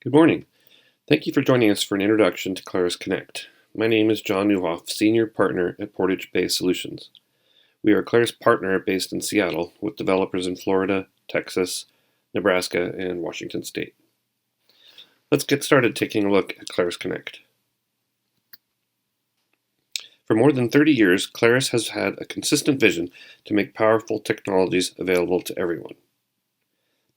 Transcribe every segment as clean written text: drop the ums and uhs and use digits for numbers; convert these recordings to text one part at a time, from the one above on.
Good morning. Thank you for joining us for an introduction to Claris Connect. My name is John Newhoff, Senior Partner at Portage Bay Solutions. We are a Claris partner based in Seattle with developers in Florida, Texas, Nebraska, and Washington State. Let's get started taking a look at Claris Connect. For more than 30 years, Claris has had a consistent vision to make powerful technologies available to everyone.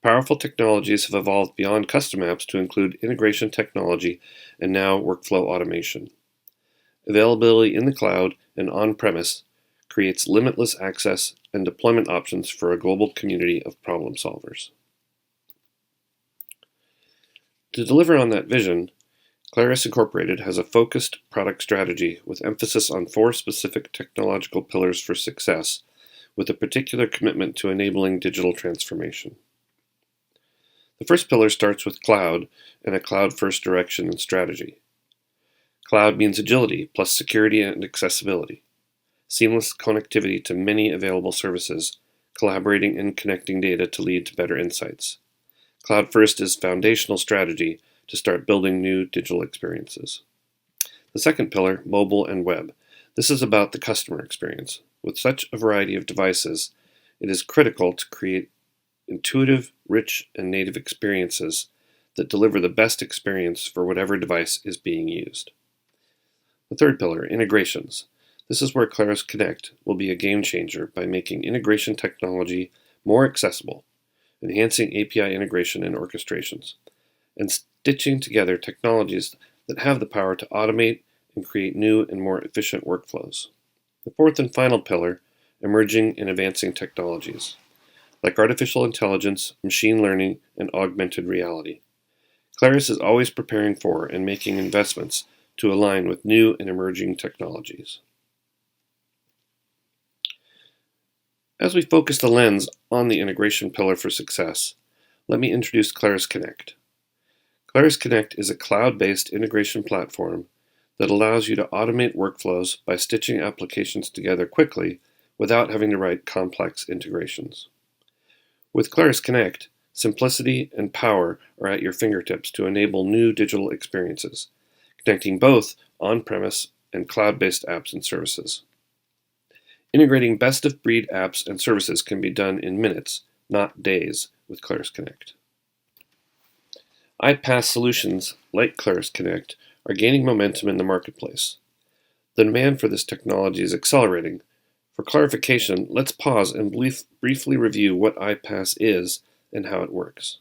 Powerful technologies have evolved beyond custom apps to include integration technology and now workflow automation. Availability in the cloud and on-premise creates limitless access and deployment options for a global community of problem solvers. To deliver on that vision, Claris Incorporated has a focused product strategy with emphasis on 4 specific technological pillars for success, with a particular commitment to enabling digital transformation. The first pillar starts with cloud and a cloud-first direction and strategy. Cloud means agility plus security and accessibility, seamless connectivity to many available services, collaborating and connecting data to lead to better insights. Cloud-first is foundational strategy to start building new digital experiences. The second pillar, mobile and web. This is about the customer experience. With such a variety of devices, it is critical to create intuitive, rich, and native experiences that deliver the best experience for whatever device is being used. The third pillar, integrations. This is where Claris Connect will be a game changer by making integration technology more accessible, enhancing API integration and orchestrations, and stitching together technologies that have the power to automate and create new and more efficient workflows. The fourth and final pillar, emerging and advancing technologies, like artificial intelligence, machine learning, and augmented reality. Claris is always preparing for and making investments to align with new and emerging technologies. As we focus the lens on the integration pillar for success, let me introduce Claris Connect. Claris Connect is a cloud-based integration platform that allows you to automate workflows by stitching applications together quickly without having to write complex integrations. With Claris Connect, simplicity and power are at your fingertips to enable new digital experiences, connecting both on-premise and cloud-based apps and services. Integrating best-of-breed apps and services can be done in minutes, not days, with Claris Connect. iPaaS solutions, like Claris Connect, are gaining momentum in the marketplace. The demand for this technology is accelerating. For clarification, let's pause and briefly review what iPaaS is and how it works.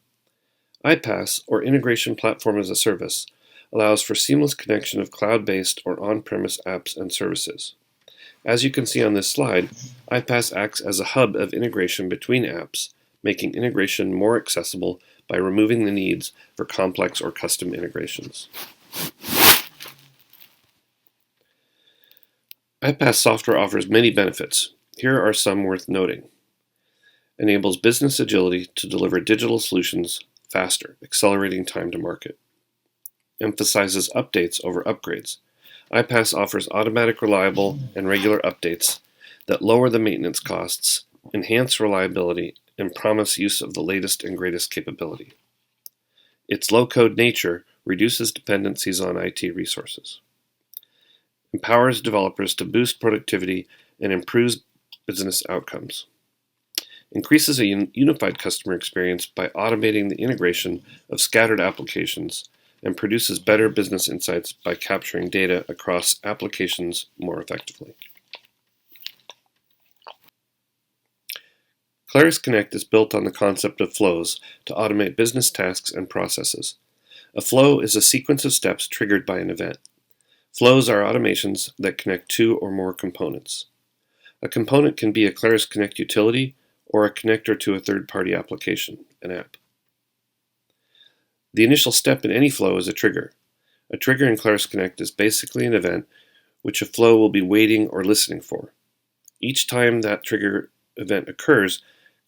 iPaaS, or Integration Platform as a Service, allows for seamless connection of cloud-based or on-premise apps and services. As you can see on this slide, iPaaS acts as a hub of integration between apps, making integration more accessible by removing the needs for complex or custom integrations. iPaaS software offers many benefits. Here are some worth noting. Enables business agility to deliver digital solutions faster, accelerating time to market. Emphasizes updates over upgrades. iPaaS offers automatic, reliable, and regular updates that lower the maintenance costs, enhance reliability, and promise use of the latest and greatest capability. Its low-code nature reduces dependencies on IT resources. Empowers developers to boost productivity and improves business outcomes. Increases a unified customer experience by automating the integration of scattered applications and produces better business insights by capturing data across applications more effectively. Claris Connect is built on the concept of flows to automate business tasks and processes. A flow is a sequence of steps triggered by an event. Flows are automations that connect 2 or more components. A component can be a Claris Connect utility or a connector to a third-party application, an app. The initial step in any flow is a trigger. A trigger in Claris Connect is basically an event which a flow will be waiting or listening for. Each time that trigger event occurs,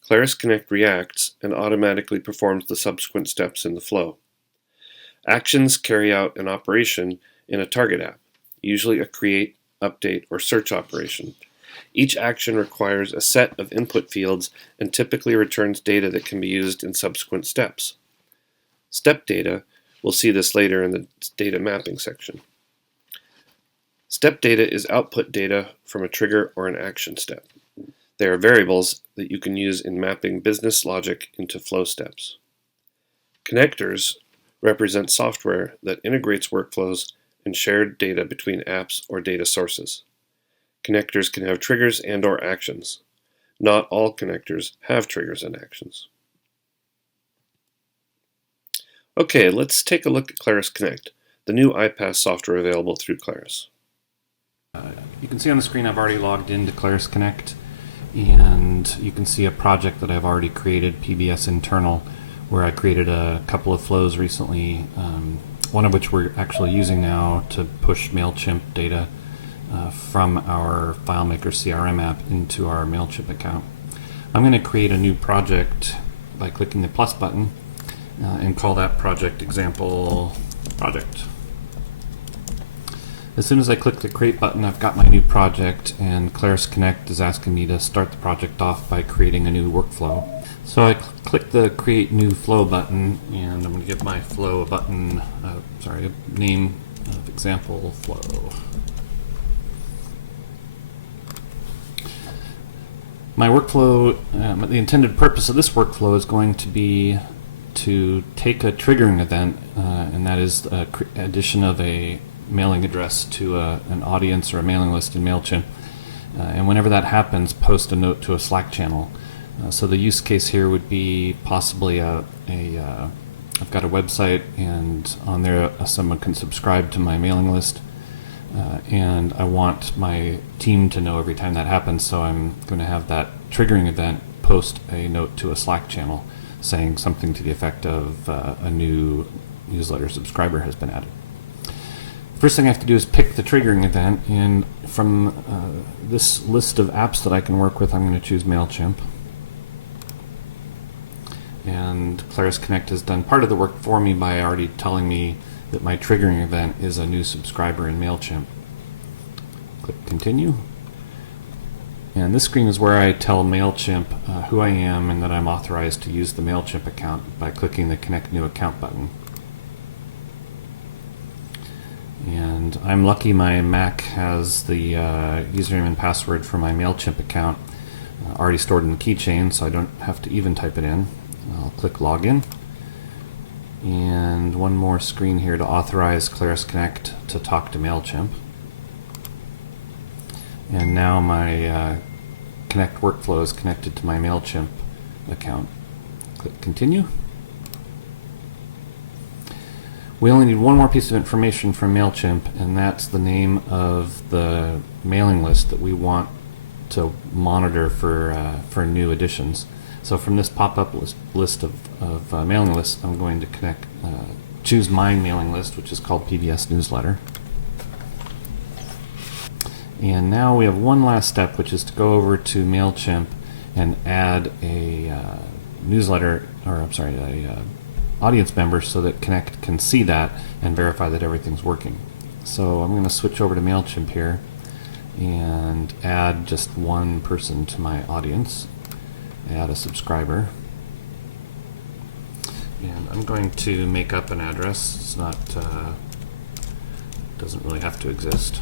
Claris Connect reacts and automatically performs the subsequent steps in the flow. Actions carry out an operation in a target app, usually a create, update, or search operation. Each action requires a set of input fields and typically returns data that can be used in subsequent steps. Step data We'll see this later in the data mapping section. Step data is output data from a trigger or an action step. They are variables that you can use in mapping business logic into flow steps. Connectors represent software that integrates workflows and shared data between apps or data sources. Connectors can have triggers and/or actions. Not all connectors have triggers and actions. Okay, let's take a look at Claris Connect, the new iPaaS software available through Claris. You can see on the screen I've already logged into Claris Connect, and you can see a project that I've already created, PBS internal, where I created a couple of flows recently, one of which we're actually using now to push MailChimp data from our FileMaker CRM app into our MailChimp account. I'm going to create a new project by clicking the plus button and call that project example project. As soon as I click the create button, I've got my new project, and Claris Connect is asking me to start the project off by creating a new workflow. So I click the create new flow button, and I'm going to give my flow a button, a name of example flow. My workflow, the intended purpose of this workflow is going to be to take a triggering event, and that is the addition of a mailing address to an audience or a mailing list in MailChimp, and whenever that happens, post a note to a Slack channel. So the use case here would be possibly I've got a website, and on there someone can subscribe to my mailing list, and I want my team to know every time that happens, so I'm going to have that triggering event post a note to a Slack channel saying something to the effect of a new newsletter subscriber has been added. First thing I have to do is pick the triggering event, and from this list of apps that I can work with, I'm going to choose MailChimp. And Claris Connect has done part of the work for me by already telling me that my triggering event is a new subscriber in MailChimp. Click continue. And this screen is where I tell MailChimp who I am and that I'm authorized to use the MailChimp account by clicking the Connect New Account button. And I'm lucky my Mac has the username and password for my MailChimp account already stored in the keychain, so I don't have to even type it in. I'll click Login. And one more screen here to authorize Claris Connect to talk to MailChimp. And now my Connect workflow is connected to my MailChimp account. Click Continue. We only need one more piece of information from MailChimp, and that's the name of the mailing list that we want to monitor for new additions. So from this pop-up list of mailing lists, I'm going to choose my mailing list, which is called PBS Newsletter. And now we have one last step, which is to go over to MailChimp and add a audience member so that Connect can see that and verify that everything's working. So I'm going to switch over to MailChimp here and add just one person to my audience. Add a subscriber. And I'm going to make up an address. It's not, doesn't really have to exist.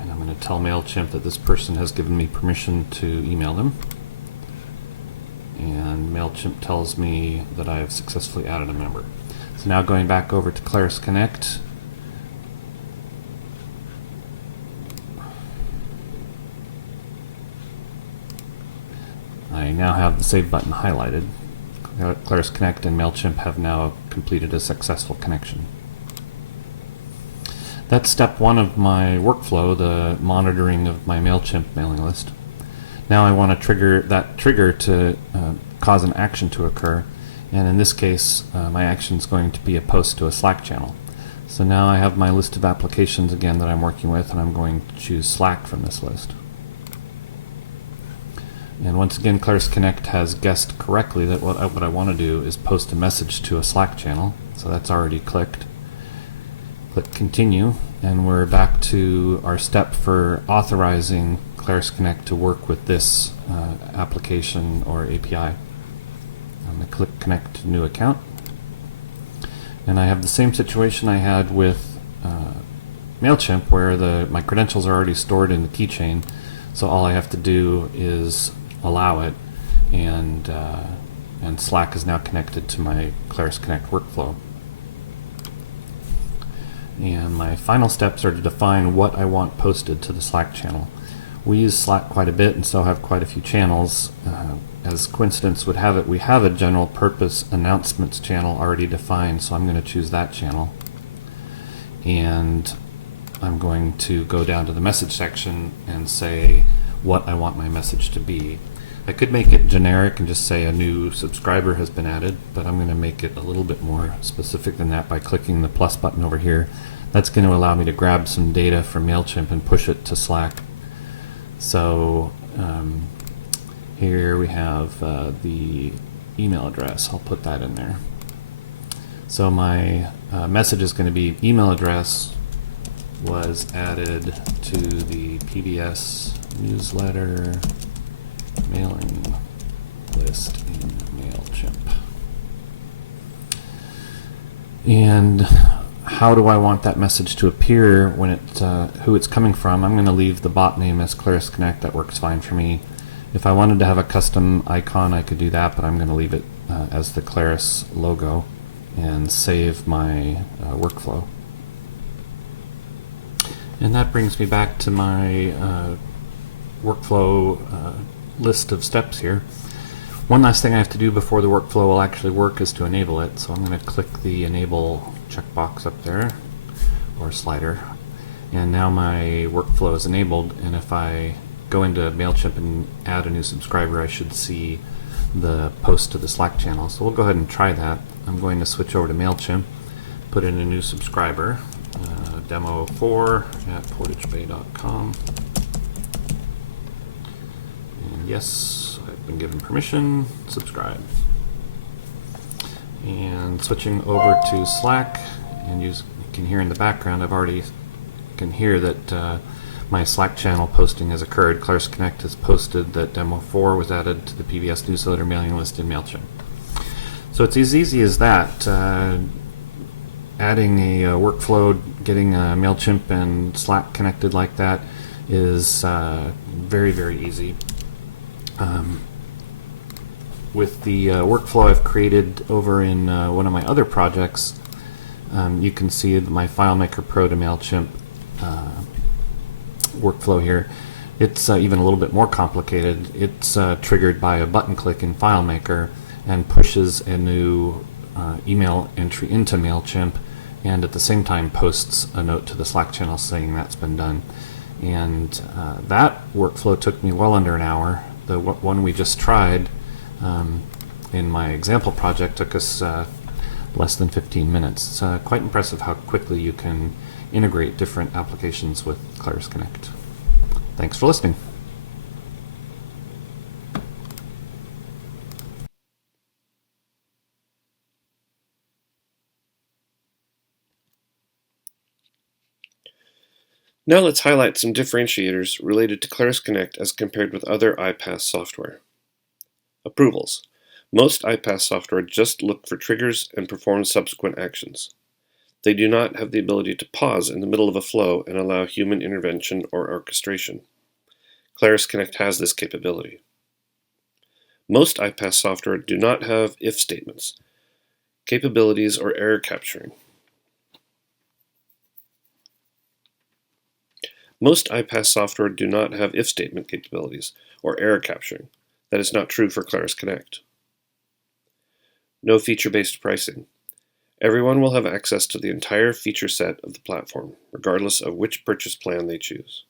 And I'm going to tell MailChimp that this person has given me permission to email them. And MailChimp tells me that I have successfully added a member. So now going back over to Claris Connect, I now have the Save button highlighted. Claris Connect and MailChimp have now completed a successful connection. That's step one of my workflow, the monitoring of my MailChimp mailing list. Now I want to trigger that trigger to cause an action to occur, and in this case my action is going to be a post to a Slack channel. So now I have my list of applications again that I'm working with, and I'm going to choose Slack from this list. And once again, Claris Connect has guessed correctly that what I want to do is post a message to a Slack channel, so that's already clicked. Click Continue, and we're back to our step for authorizing Claris Connect to work with this application or API. I'm going to click Connect New Account. And I have the same situation I had with MailChimp, where my credentials are already stored in the keychain, so all I have to do is allow it, and Slack is now connected to my Claris Connect workflow. And my final steps are to define what I want posted to the Slack channel. We use Slack quite a bit and so have quite a few channels. As coincidence would have it, we have a general purpose announcements channel already defined, so I'm going to choose that channel. And I'm going to go down to the message section and say what I want my message to be. I could make it generic and just say a new subscriber has been added, but I'm going to make it a little bit more specific than that by clicking the plus button over here. That's going to allow me to grab some data from MailChimp and push it to Slack. So here we have the email address. I'll put that in there. So my message is going to be email address was added to the PBS newsletter mailing list in MailChimp. And how do I want that message to appear when who it's coming from? I'm going to leave the bot name as Claris Connect. That works fine for me. If I wanted to have a custom icon, I could do that, but I'm going to leave it as the Claris logo and save my workflow. And that brings me back to my workflow list of steps here. One last thing I have to do before the workflow will actually work is to enable it. So I'm going to click the enable checkbox up there, or slider, and now my workflow is enabled. And if I go into MailChimp and add a new subscriber, I should see the post to the Slack channel. So we'll go ahead and try that. I'm going to switch over to MailChimp, put in a new subscriber, demo 4 at portagebay.com. And yes, I've been given permission, subscribe. And switching over to Slack, and you can hear in the background, I've already can hear that my Slack channel posting has occurred. Claris Connect has posted that demo 4 was added to the PBS newsletter mailing list in MailChimp. So it's as easy as that. Adding a workflow, getting MailChimp and Slack connected like that is very, very easy. With the workflow I've created over in one of my other projects, you can see my FileMaker Pro to MailChimp workflow here. It's even a little bit more complicated. It's triggered by a button click in FileMaker and pushes a new email entry into MailChimp, and at the same time posts a note to the Slack channel saying that's been done. And that workflow took me well under an hour. The one we just tried in my example project took us less than 15 minutes. It's quite impressive how quickly you can integrate different applications with Claris Connect. Thanks for listening. Now let's highlight some differentiators related to Claris Connect as compared with other iPaaS software. Approvals. Most iPaaS software just look for triggers and perform subsequent actions. They do not have the ability to pause in the middle of a flow and allow human intervention or orchestration. Claris Connect has this capability. Most iPaaS software do not have if statements, capabilities, or error capturing. Most iPaaS software do not have if statement capabilities or error capturing. That is not true for Claris Connect. No feature-based pricing. Everyone will have access to the entire feature set of the platform, regardless of which purchase plan they choose.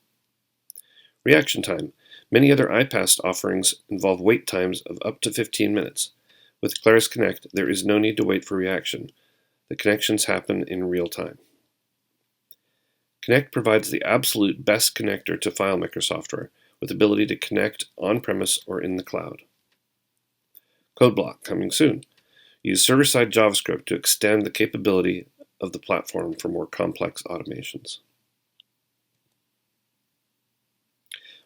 Reaction time. Many other iPaaS offerings involve wait times of up to 15 minutes. With Claris Connect, there is no need to wait for reaction. The connections happen in real time. Connect provides the absolute best connector to FileMaker software, with ability to connect on-premise or in the cloud. Code block coming soon. Use server-side JavaScript to extend the capability of the platform for more complex automations.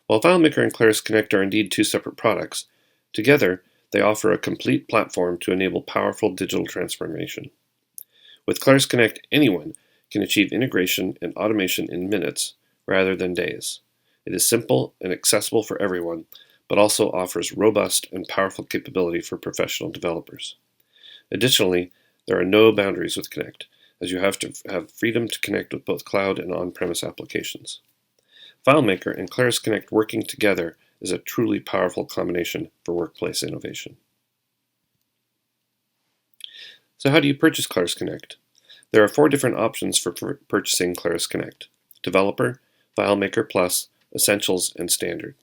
While FileMaker and Claris Connect are indeed two separate products, together they offer a complete platform to enable powerful digital transformation. With Claris Connect, anyone can achieve integration and automation in minutes rather than days. It is simple and accessible for everyone, but also offers robust and powerful capability for professional developers. Additionally, there are no boundaries with Connect, as you have to have freedom to connect with both cloud and on-premise applications. FileMaker and Claris Connect working together is a truly powerful combination for workplace innovation. So how do you purchase Claris Connect? There are 4 different options for purchasing Claris Connect: Developer, FileMaker Plus, Essentials, and Standard.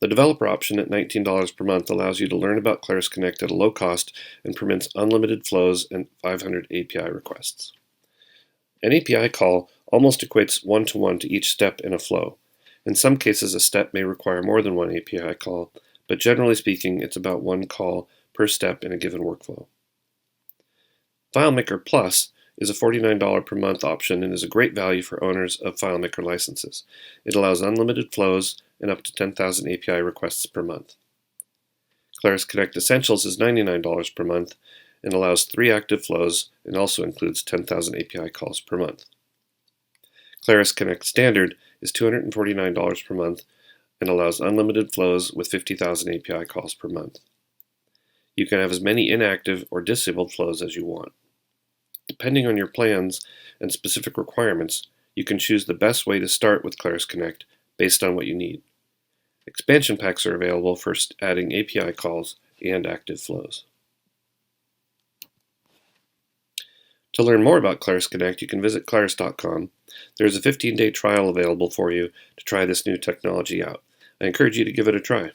The Developer option at $19 per month allows you to learn about Claris Connect at a low cost and permits unlimited flows and 500 API requests. An API call almost equates one-to-one to each step in a flow. In some cases, a step may require more than one API call, but generally speaking, it's about one call per step in a given workflow. FileMaker Plus is a $49 per month option and is a great value for owners of FileMaker licenses. It allows unlimited flows and up to 10,000 API requests per month. Claris Connect Essentials is $99 per month and allows 3 active flows and also includes 10,000 API calls per month. Claris Connect Standard is $249 per month and allows unlimited flows with 50,000 API calls per month. You can have as many inactive or disabled flows as you want. Depending on your plans and specific requirements, you can choose the best way to start with Claris Connect based on what you need. Expansion packs are available for adding API calls and active flows. To learn more about Claris Connect, you can visit claris.com. There is a 15-day trial available for you to try this new technology out. I encourage you to give it a try.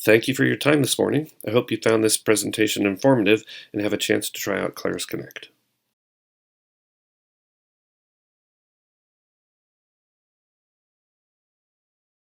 Thank you for your time this morning. I hope you found this presentation informative and have a chance to try out Claris Connect.